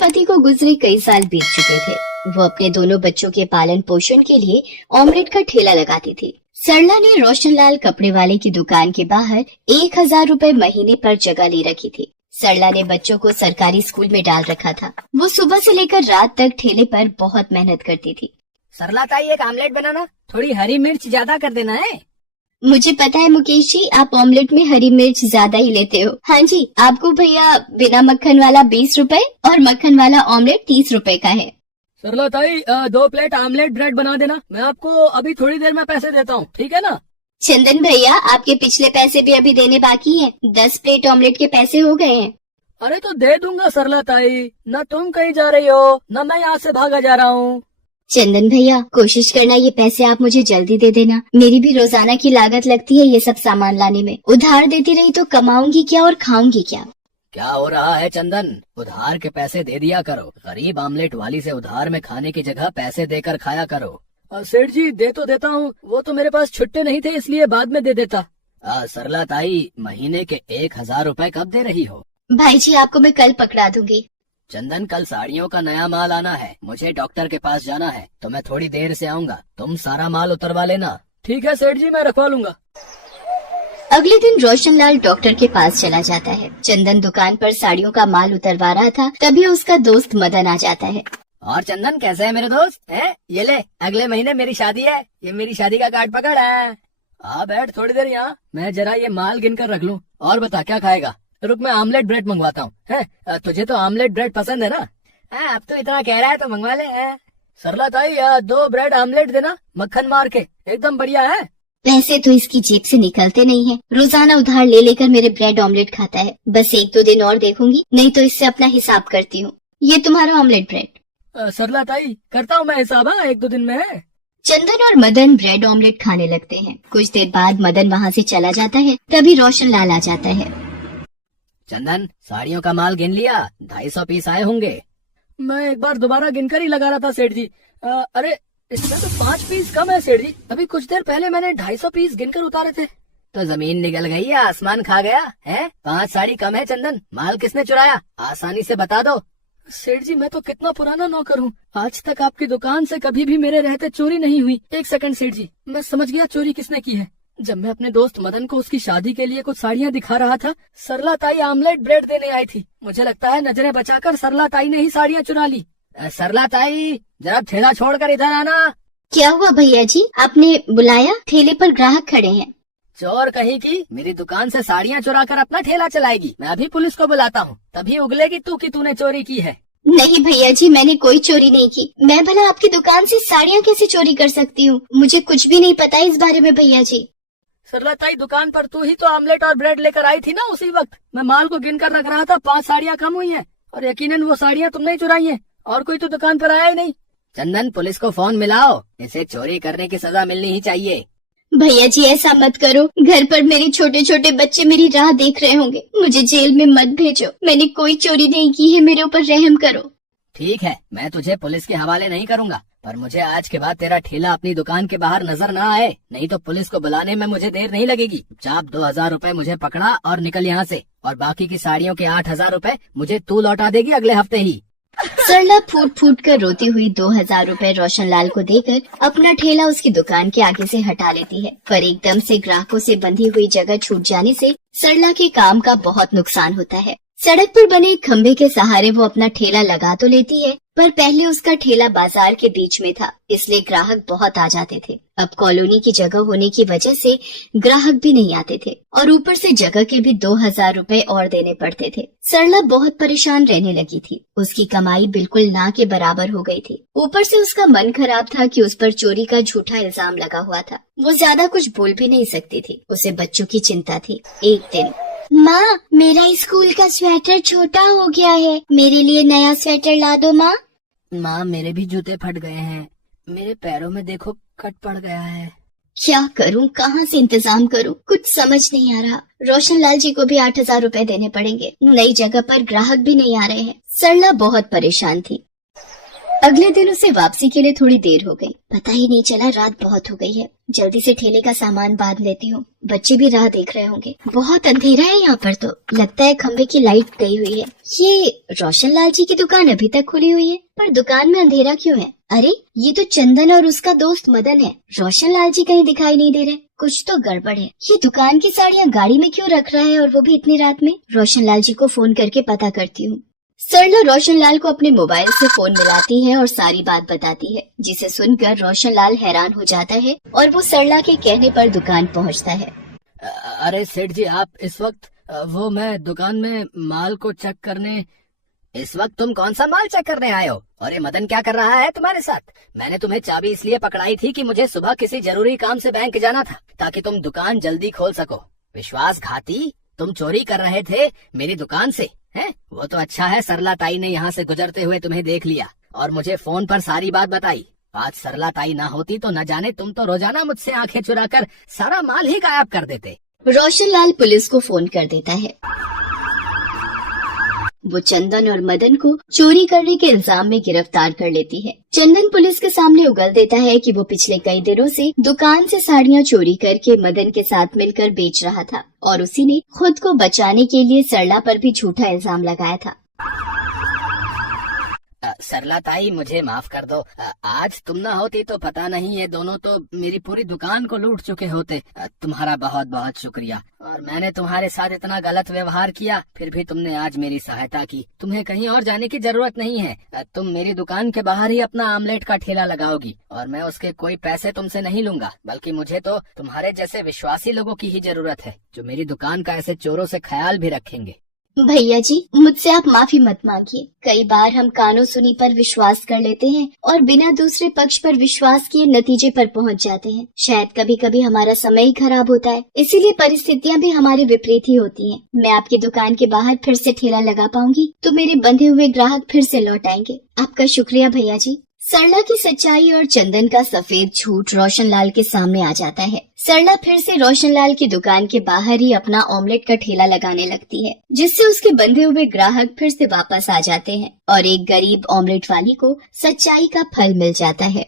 पति को गुजरे कई साल बीत चुके थे। वो अपने दोनों बच्चों के पालन पोषण के लिए ऑमलेट का ठेला लगाती थी। सरला ने रोशनलाल कपड़े वाले की दुकान के बाहर 1000 रुपए महीने पर जगह ले रखी थी। सरला ने बच्चों को सरकारी स्कूल में डाल रखा था। वो सुबह से लेकर रात तक ठेले पर बहुत मेहनत करती थी। सरला ताई, एक आमलेट बनाना, थोड़ी हरी मिर्च ज्यादा कर देना है। मुझे पता है मुकेश जी, आप ऑमलेट में हरी मिर्च ज्यादा ही लेते हो। हाँ जी, आपको भैया बिना मक्खन वाला 20 रुपए और मक्खन वाला ऑमलेट 30 रुपए का है। सरला ताई, 2 प्लेट आमलेट ब्रेड बना देना। मैं आपको अभी थोड़ी देर में पैसे देता हूँ, ठीक है ना? चंदन भैया, आपके पिछले पैसे भी अभी देने बाकी हैं। 10 प्लेट ऑमलेट के पैसे हो गए हैं। अरे तो दे दूंगा सरला ताई, न तुम कहीं जा रही हो न मैं यहाँ से भागा जा रहा हूँ। चंदन भैया, कोशिश करना ये पैसे आप मुझे जल्दी दे देना। मेरी भी रोजाना की लागत लगती है ये सब सामान लाने में। उधार देती रही तो कमाऊंगी क्या और खाऊंगी क्या? क्या हो रहा है चंदन? उधार के पैसे दे दिया करो। गरीब आमलेट वाली से उधार में खाने की जगह पैसे देकर खाया करो। सेठ जी, दे तो देता हूँ, वो तो मेरे पास छुट्टे नहीं थे इसलिए बाद में दे देता। सरला ताई, महीने के 1000 रुपए कब दे रही हो? भाई जी, आपको मैं कल पकड़ा दूंगी। चंदन, कल साड़ियों का नया माल आना है, मुझे डॉक्टर के पास जाना है, तो मैं थोड़ी देर से आऊंगा। तुम सारा माल उतरवा लेना। ठीक है सेठ जी, मैं रखवा लूंगा। अगले दिन रोशनलाल डॉक्टर के पास चला जाता है। चंदन दुकान पर साड़ियों का माल उतरवा रहा था, तभी उसका दोस्त मदन आ जाता है। और चंदन, कैसे है मेरे दोस्त? है ये ले, अगले महीने मेरी शादी है, ये मेरी शादी का कार्ड पकड़ है। बैठ थोड़ी देर यहाँ, मैं जरा ये माल गिन कर रख लूँ। और बता, क्या खाएगा? रुक, मैं आमलेट ब्रेड मंगवाता हूँ। है, तुझे तो आमलेट ब्रेड पसंद है ना? अब तो इतना कह रहा है तो मंगवा ले। सरला ताई, 2 ब्रेड आमलेट देना, मक्खन मार के, एकदम बढ़िया है। पैसे तो इसकी जेब से निकलते नहीं है। रोजाना उधार ले लेकर मेरे ब्रेड ऑमलेट खाता है। बस 1-2 दिन और देखूंगी, नहीं तो इससे अपना हिसाब करती हूँ। ये तुम्हारा ऑमलेट ब्रेड। सरला ताई, करता हूँ मैं हिसाब, 1-2 दिन में। चंदन और मदन ब्रेड ऑमलेट खाने लगते हैं। कुछ देर बाद मदन वहाँ से चला जाता है, तभी रोशनलाल आ जाता है। चंदन, साड़ियों का माल गिन लिया? 250 पीस आए होंगे। मैं एक बार दोबारा गिनकर ही लगा रहा था सेठ जी। अरे इसमें तो 5 पीस कम है सेठ जी। अभी कुछ देर पहले मैंने 250 पीस गिनकर उतारे थे। तो जमीन निकल गई या आसमान खा गया है? 5 साड़ी कम है चंदन। माल किसने चुराया? आसानी से बता दो। सेठ जी, मैं तो कितना पुराना नौकर हूँ, आज तक आपकी दुकान से कभी भी मेरे रहते चोरी नहीं हुई। 1 सेकंड सेठ जी, मैं समझ गया चोरी किसने की है। जब मैं अपने दोस्त मदन को उसकी शादी के लिए कुछ साड़ियाँ दिखा रहा था, सरला ताई आमलेट ब्रेड देने आई थी। मुझे लगता है नजरें बचाकर सरला ताई ने ही साड़ियाँ चुरा ली। सरला ताई, जरा ठेला छोड़कर इधर आना। क्या हुआ भैया जी, आपने बुलाया? ठेले पर ग्राहक खड़े हैं। चोर कहीं की मेरी दुकान से साड़ियाँ चुरा कर अपना ठेला चलाएगी। मैं अभी पुलिस को बुलाता हूँ, तभी उगलेगी तू कि तूने चोरी की है। नहीं भैया जी, मैंने कोई चोरी नहीं की। मैं भला आपकी दुकान से साड़ियाँ कैसे चोरी कर सकती हूँ? मुझे कुछ भी नहीं पता इस बारे में भैया जी। सरला ताई, दुकान पर तू ही तो आमलेट और ब्रेड लेकर आई थी ना? उसी वक्त मैं माल को गिन कर रख रहा था, 5 साड़ियाँ कम हुई हैं और यकीनन वो साड़ियाँ तुमने ही चुराई हैं। और कोई तो दुकान पर आया ही नहीं। चंदन, पुलिस को फोन मिलाओ, इसे चोरी करने की सजा मिलनी ही चाहिए। भैया जी, ऐसा मत करो। घर पर मेरे छोटे छोटे बच्चे मेरी राह देख रहे होंगे। मुझे जेल में मत भेजो। मैंने कोई चोरी नहीं की है, मेरे ऊपर रहम करो। ठीक है, मैं तुझे पुलिस के हवाले नहीं करूँगा, पर मुझे आज के बाद तेरा ठेला अपनी दुकान के बाहर नजर ना आए, नहीं तो पुलिस को बुलाने में मुझे देर नहीं लगेगी। चाप 2000 रुपए मुझे पकड़ा और निकल यहाँ से। और बाकी की साड़ियों के 8000 रुपए मुझे तू लौटा देगी अगले हफ्ते ही। सरला फूट फूट कर रोती हुई 2000 रुपए रोशनलाल को देकर अपना ठेला उसकी दुकान के आगे से हटा लेती है। पर एकदम से ग्राहकों से बंधी हुई जगह छूट जाने से सरला के काम का बहुत नुकसान होता है। सड़क पर बने एक खम्भे के सहारे वो अपना ठेला लगा तो लेती है, पर पहले उसका ठेला बाजार के बीच में था, इसलिए ग्राहक बहुत आ जाते थे। अब कॉलोनी की जगह होने की वजह से ग्राहक भी नहीं आते थे और ऊपर से जगह के भी 2000 रुपए और देने पड़ते थे। सरला बहुत परेशान रहने लगी थी। उसकी कमाई बिल्कुल ना के बराबर हो गई थी। ऊपर से उसका मन खराब था कि उस पर चोरी का झूठा इल्जाम लगा हुआ था। वो ज्यादा कुछ बोल भी नहीं सकती थी, उसे बच्चों की चिंता थी। एक दिन, माँ, मेरा स्कूल का स्वेटर छोटा हो गया है, मेरे लिए नया स्वेटर ला दो माँ। माँ, मेरे भी जूते फट गए हैं, मेरे पैरों में देखो कट पड़ गया है। क्या करूँ, कहाँ से इंतजाम करूँ, कुछ समझ नहीं आ रहा। रोशनलाल जी को भी 8000 रुपए देने पड़ेंगे। नई जगह पर ग्राहक भी नहीं आ रहे हैं। सरला बहुत परेशान थी। अगले दिन उसे वापसी के लिए थोड़ी देर हो गई। पता ही नहीं चला रात बहुत हो गई है। जल्दी से ठेले का सामान बांध लेती हूँ। बच्चे भी राह देख रहे होंगे। बहुत अंधेरा है यहाँ पर तो। लगता है खंबे की लाइट गई हुई है। ये रोशन लाल जी की दुकान अभी तक खुली हुई है, पर दुकान में अंधेरा क्यों है? अरे ये तो चंदन और उसका दोस्त मदन है। रोशन लाल जी कहीं दिखाई नहीं दे रहे। कुछ तो गड़बड़ है। ये दुकान की साड़ियाँ गाड़ी में क्यों रख रहा है, और वो भी इतनी रात में? रोशन लाल जी को फोन करके पता करती हूँ। सरला रोशनलाल को अपने मोबाइल से फोन मिलाती है और सारी बात बताती है, जिसे सुनकर रोशनलाल हैरान हो जाता है और वो सरला के कहने पर दुकान पहुंचता है। अरे सेठ जी, आप इस वक्त वो मैं दुकान में माल को चेक करने। इस वक्त तुम कौन सा माल चेक करने आए हो? और ये मदन क्या कर रहा है तुम्हारे साथ? मैंने तुम्हें चाबी इसलिए पकड़ाई थी कि मुझे सुबह किसी जरूरी काम से बैंक जाना था, ताकि तुम दुकान जल्दी खोल सको। विश्वासघाती, तुम चोरी कर रहे थे मेरी दुकान से, हैं? वो तो अच्छा है सरला ताई ने यहाँ से गुजरते हुए तुम्हें देख लिया और मुझे फोन पर सारी बात बताई। आज सरला ताई ना होती तो न जाने तुम तो रोजाना मुझसे आंखें चुराकर सारा माल ही गायब कर देते। रोशनलाल पुलिस को फोन कर देता है। वो चंदन और मदन को चोरी करने के इल्जाम में गिरफ्तार कर लेती है। चंदन पुलिस के सामने उगल देता है कि वो पिछले कई दिनों से दुकान से साड़ियाँ चोरी करके मदन के साथ मिलकर बेच रहा था और उसी ने खुद को बचाने के लिए सरला पर भी झूठा इल्जाम लगाया था। सरला ताई, मुझे माफ कर दो। आज तुम ना होती तो पता नहीं ये दोनों तो मेरी पूरी दुकान को लूट चुके होते। तुम्हारा बहुत बहुत शुक्रिया। और मैंने तुम्हारे साथ इतना गलत व्यवहार किया, फिर भी तुमने आज मेरी सहायता की। तुम्हें कहीं और जाने की जरूरत नहीं है। तुम मेरी दुकान के बाहर ही अपना आमलेट का ठेला लगाओगी और मैं उसके कोई पैसे तुमसे नहीं लूंगा, बल्कि मुझे तो तुम्हारे जैसे विश्वासी लोगों की ही जरूरत है, जो मेरी दुकान का ऐसे चोरों से ख्याल भी रखेंगे। भैया जी, मुझसे आप माफी मत मांगिए। कई बार हम कानो सुनी पर विश्वास कर लेते हैं और बिना दूसरे पक्ष पर विश्वास किए नतीजे पर पहुंच जाते हैं। शायद कभी कभी हमारा समय ही खराब होता है, इसीलिए परिस्थितियां भी हमारे विपरीत ही होती हैं। मैं आपकी दुकान के बाहर फिर से ठेला लगा पाऊंगी तो मेरे बंधे हुए ग्राहक फिर से लौट आएंगे। आपका शुक्रिया भैया जी। सरला की सच्चाई और चंदन का सफेद झूठ रोशनलाल के सामने आ जाता है। सरला फिर से रोशनलाल की दुकान के बाहर ही अपना ऑमलेट का ठेला लगाने लगती है, जिससे उसके बंधे हुए ग्राहक फिर से वापस आ जाते हैं और एक गरीब ऑमलेट वाली को सच्चाई का फल मिल जाता है।